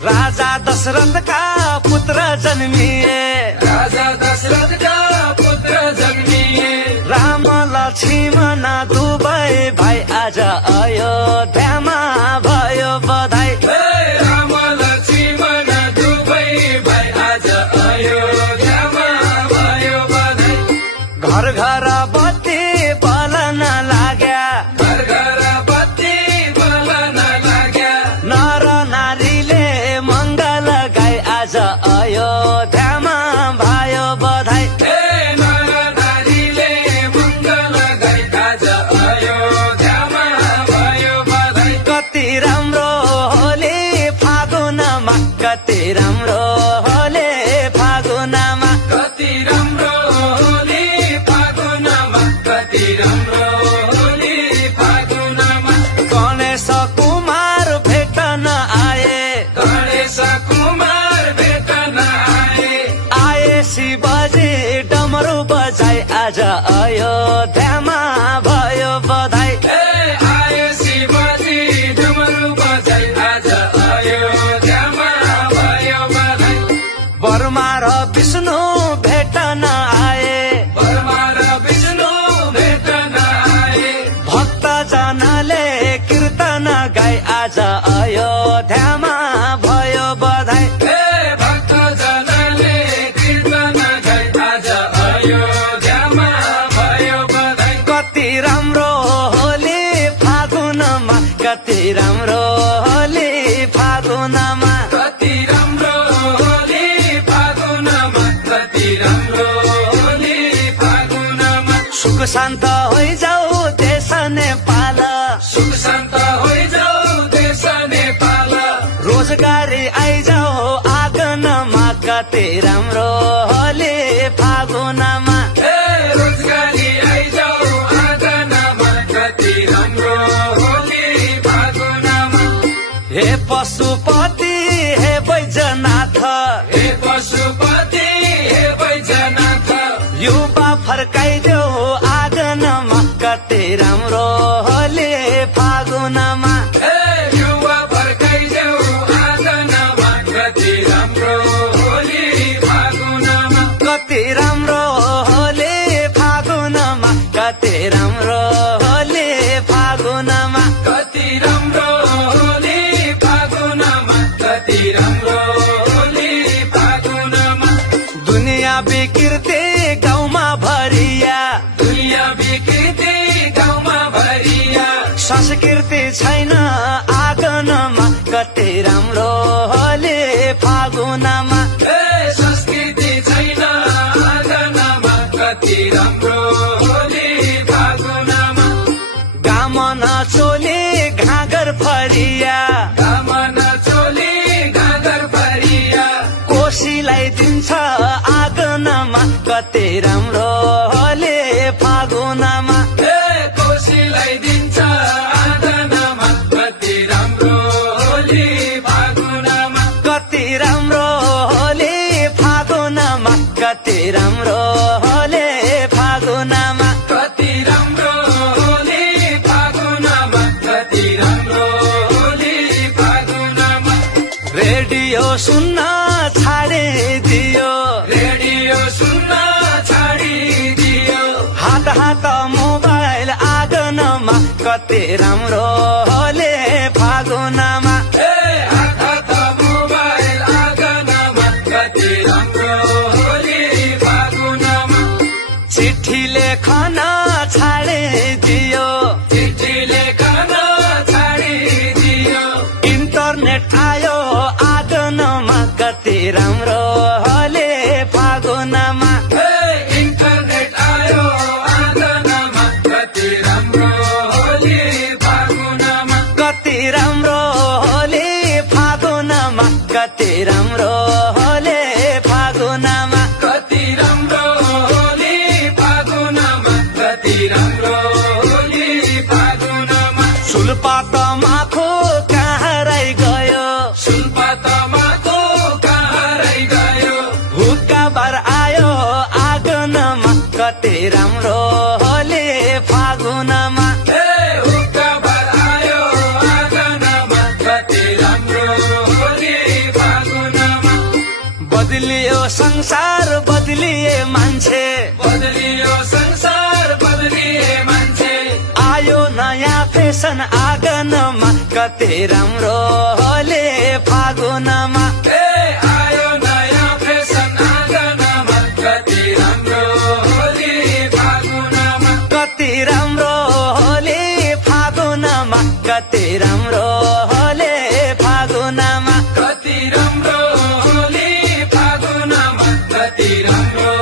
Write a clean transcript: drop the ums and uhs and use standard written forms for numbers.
राजा दशरथका पुत्र जन्मिए, राजा दशरथका पुत्र जन्मिए। राम लक्ष्मण दुवै भाइ आज अयोध्यामा भयो बधाई। राम लक्ष्मण दुवै भाइ आज अयोध्यामा भयो बधाई। घर घर बत्ती बलन लाग्या, घर घर बत्ती बलन लाग्या। नर नारीले मङ्गल गाई आज अयोध्यामा भयो बधाई। नर नारीले मङ्गल गाई आज अयोध्यामा भयो बधाई। कति राम्रो होली फागुनमा, कति राम्रो होली फागुनमा, कति राम्रो होली फागुनमा, कति राम्रो होली फागुनमा। गणेश कुमार भेट्न आए, गणेश कुमार भेट्न आए। आए शिवजी डमरू बजाई आज अयोध्यामा भयो बधाई। आए शिवजी डमरू बजाई आज अयोध्यामा भयो बधाई। बर्मा र विष्णु भेट्न आए, बर्मा र विष्णु भेट्न आए। भक्त जनले कीर्तन गाई आज अयोध्यामा भयो बधाई। भक्त जनले कीर्तन गाई आज अयोध्यामा भयो बधाई। कति राम्रो होली फागुनमा, कति राम्रो होली फागुनमा, कति राम्रो होली फागुनमा, कति राम्रो होली फागुनमा। सुख शान्त होइजाऊ देश नेपाल, सुख शान्त होइजाऊ देश नेपाल। रोजगारी आइजाऊ आँगनमा, कति राम्रो होली फागुनमा। रोजगारी आइजाऊ आँगनमा, कति राम्रो होली फागुनमा। हे पशुपति हे बैजनाथ, हे पशुपति हे बैजनाथ। युवा फर्काइदेऊ आँगनमा, कति राम्रो होली फागुनमा। युवा फर्काइदेऊ आँगनमा, कति राम्रो होली फागुनमा। कति राम्रो होली फागुनमा, कति राम्रो होली फागुनमा। कति राम्रो होली फागुनमा, कति राम्रो होली फागुनमा। दुनियाँ विकृति गाउँमा भरिया, दुनिया विकृति गाउँमा भरिया। संस्कृति छैन आँगनमा, कति राम्रो होली फागुनमा। संस्कृति छैन आँगनमा, कति राम्रो होली फागुनमा। गामन चोली घाँगर फरिया, कामन चोली घाँगर फरिया। कोसीलाई दिन्छ आँगनमा, कति राम्रो होली फागुनमा। कोसीलाई दिन्छ आँगनमा, कति राम्रो होली फागुनमा। कति राम्रो होली फागुनमा, कति राम्रो होली फागुनमा। कति राम्रो होली फागुनमा, कति राम्रो होली फागुनमा। रेडियो सुन्न छाडिदियो, रेडियो सुन्न छाडिदियो। हात हात मोबाइल आँगनमा, कति राम्रो होली फागुनमा। हात हात मोबाइल आँगनमा, कति राम्रो होली फागुनमा। चिठी लेखन छाडिदियो, चिठी लेखन छाडिदियो। इन्टरनेट आयो आँगनमा, कति राम्रो होली फागुनमा। इन्टरनेट आयो आँगनमा, कति राम्रो होली फागुनमा। कति राम्रो होली फागुनमा, कति राम्रो होली फागुनमा। कति राम्रो होली फागुनमा, कति राम्रो होली फागुनमा। सुलपातमाखो कहाँ रहि गयो, सुनपातमाको कहाँ रहि गयो। हुक्का बार आयो आँगनमा, कति राम्रो होली फागुनमा। हुक्का भर आयो आँगनमा, कति राम्रो होली बदलियो संसार बदलिए मान्छे बदलियो संसार बदलिए मान्छे आयो नयाँ फेसन आँगनमा कति राम्रो होले फागुनमा ए आयो नयाँ फेसन आँगनमा कति राम्रो होली फागुनमा कति राम्रो होले फागुनमा कति राम्रो होले फागुनमा कति राम्रो होली फागुनमा कति राम्रो